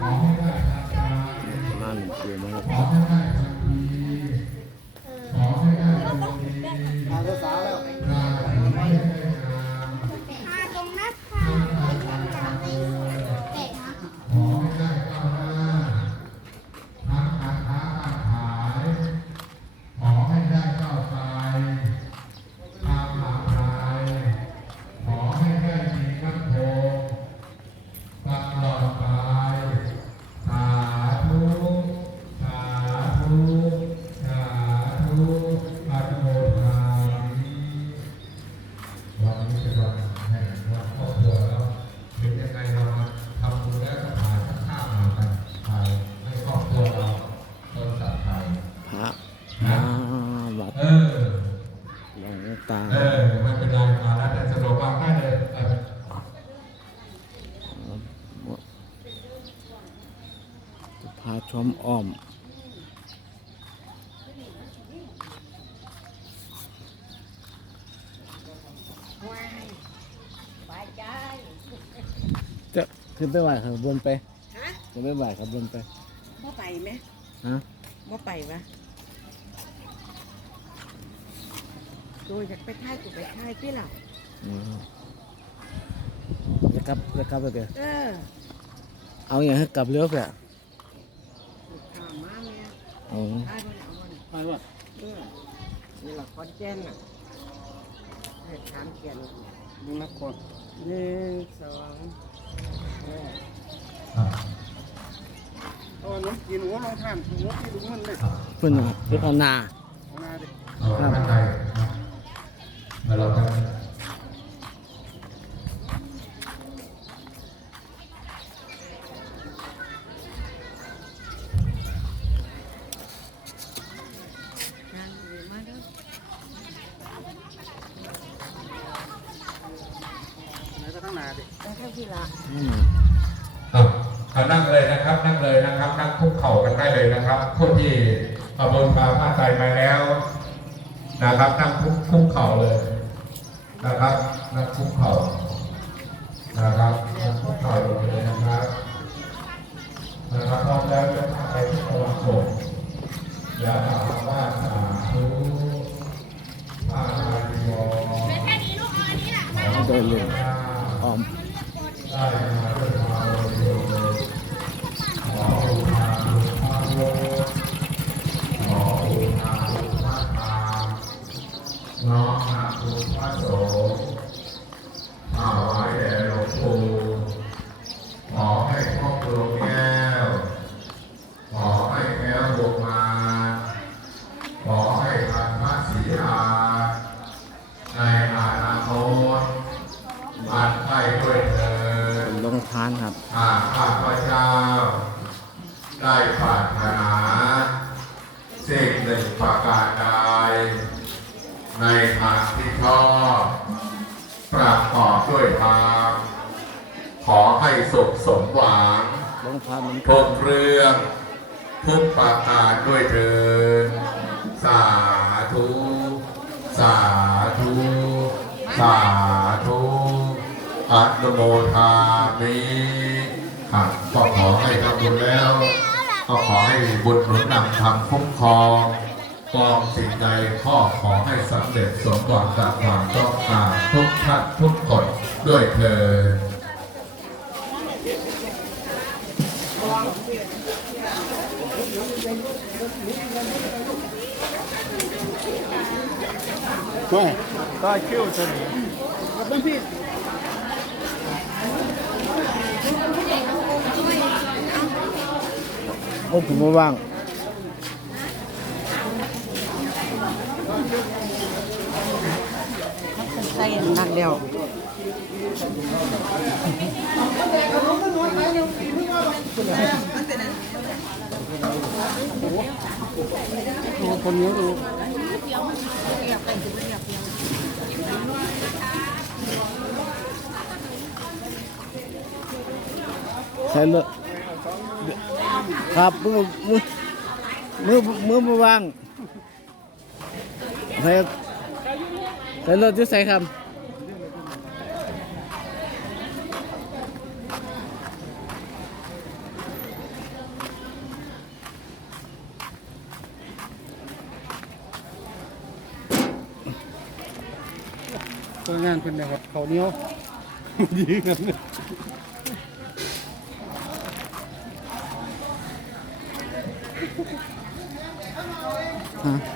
มาหนึ่งตัวนะครับมาภาษาแล้วาชมอ้อมไปใจจะขึ้นไปไหวข้างบนไปฮะจะไปไหวข้างบนไปบ่ไปไหมฮะบ่ไปวะโดยอยากไปท่ายกูไปท่ายพี่หลับอืมจะกลับจะกลับไปเถอะเออ เอาอย่างให้กลับเรือเปล่า ลูกค้ามาแม่ เอาท่ายมันเอไปวะนี่หลักคอนเจนอะเห้ถามเขียนมึงนักคนหนึ่งสองเออเอาน้ำกินหัวลองทานหัวที่ดูมันเลยเพื่อนเพื่อนเอานาเอามาดิ อืมอะอะนั่งเลยนะครับ นั่งเลยนะครับ นั่งคุกเข่ากันได้เลยนะครับผู้ที่เอาบนพาผ้าใจมาแล้ว นะครับ นั่งคุกคุกเข่าเลย นะครับ นั่งคุกเข่านะครับนั่งคุกเข่าลงไปเลยนะครับนะครับพร้อมแล้วจะพาไปที่ตะวันตกอย่าถามว่าสาธุพาไปดีวอแค่นี้ลูกเอาอันนี้แหละมาเอาเดินเลยอ้อม น้อมนาคุณพระสงฆ์ถวายแด่หลวงปู่ขอให้ครอบครัวแก้ว ขอให้แก้วดวงมา ขอให้พันพระศรีอาในอนาคตบัดไปด้วยเถิดลงทานครับหากข้าพเจ้า ได้ปรารถนาสิ่งหนึ่งประการใด ในทางที่ชอบประกอบด้วยธรรมขอให้สุขสมหวังลงทานเหมือนกัทุนกเรื่องทุกประการด้วยเถิดสาธุ สาธุ สาธุอนุโมทามิครับก็ขอให้ทำบุญแล้ว ก็ขอให้บุญหนุนนำทำคุ้มครอง กองสิ่งใดข้อขอให้สำเร็จสมหวังตามความต้องการทุกท่านทุกคนด้วยเถิดไม่ก็คิ้วเฉยกับพี่โอ้ผมว่าง ใส่นักเดียวโอ้คนนี้ดูใส่เลยครับมือมือมือมือว่างใแล้วรถยุ่ใส่ครับตัวงานเป็นนะครับเขาเนี้ยดีกันฮะ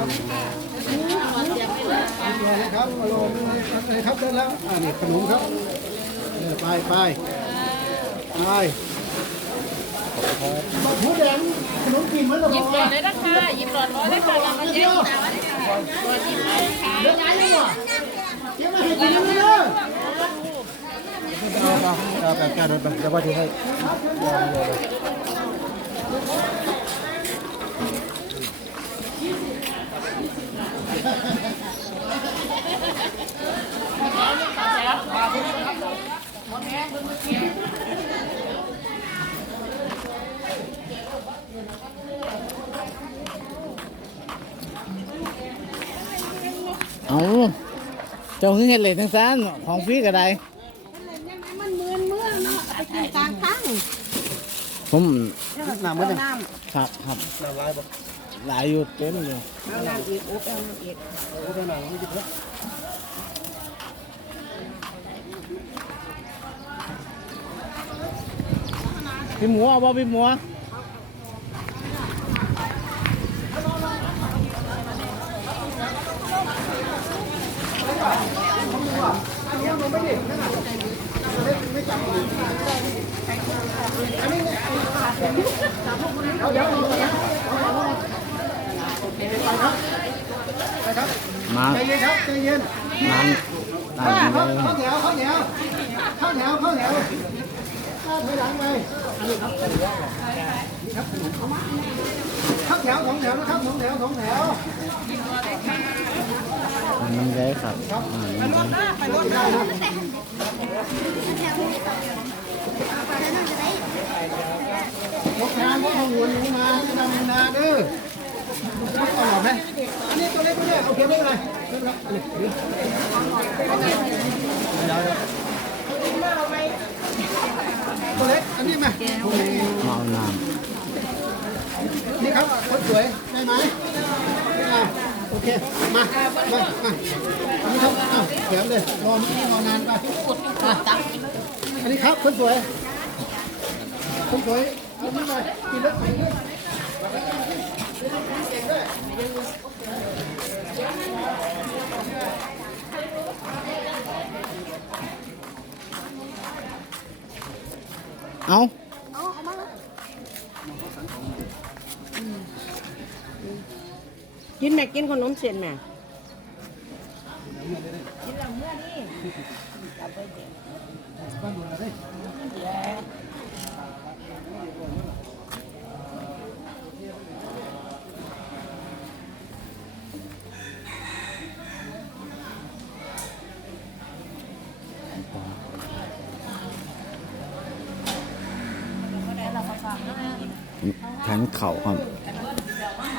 มาลงเลยครับเดินแล้วอ่านี่ขนมครับไปไปไปมาผู้แดงขนมกินเหมือนเราบอกว่าเลยนะคะหยิบหลอดร้อยเลยค่ะรางวัลเยอะตัวหยิบเลยค่ะเดี๋ยวไงดีกว่าเดี๋ยวมาให้กินเลยเด้อเอาเอาเอาแกรรถไปเดี๋ยวว่าที่ให้ลอง เลยเอาเจ้าคือเฮ็ดเลยทั้งซันของฟรีก็ได้มันเมือนเมืองเนาะไปกินกลางทางผมน้ำมันน้ครับครับน้ำลายบ่ หลายอยู่เต็มเลยำเอาน้ำอีกอุ๊บเอาน้ำอีกโอ้ได้หนังมันจะเพิ่มพี่หมูเอาบ่พี่หมู มาใจเย็นครับใจเย็นน้ำน้ำเข้าเลยเข้าแถวเข้าแถวเข้าแถวเข้าแถวเข้าถอยหลังไปเข้าแถวสองแถวนะครับสองแถวสองแถวมันได้ครับอ่ามันได้ไปรถได้นะพกทานพกของหวนหนูนาจะนำหนูนาเด้อ ไม่ต้องหรอกไหมอันนี้ตัวเล็กตัวเล็กโอเคไม่เป็นไรไม่เป็นไรอันนี้เดี๋ยวตัวเล็กอันนี้มามาเอาน้นี่ครับคนสวยได้ไหมอ่าโอเค มา มา มาอันนี้ครับอ้าวแถมเลยรอนี่รอนานไปอะอันนี้ครับคนสวยคนสวยเอานี่หน่อยกินแล้วไปเลยำเอาเอาเอามา กินแม่กินขนมเส้นแม่ขันเข่าครับ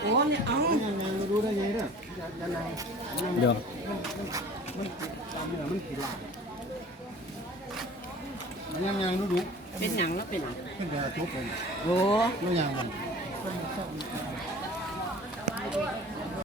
โอ้เนี่ยเอายังไงเรารู้ได้ไงเนี่ยจะนายเดี๋ยวตามเหนือมันผิดหลัก เยังยังรู้รู้เป็นหยังแล้วเป็นหยังขึ้นไปทุบเลโอ้ยังยังมัน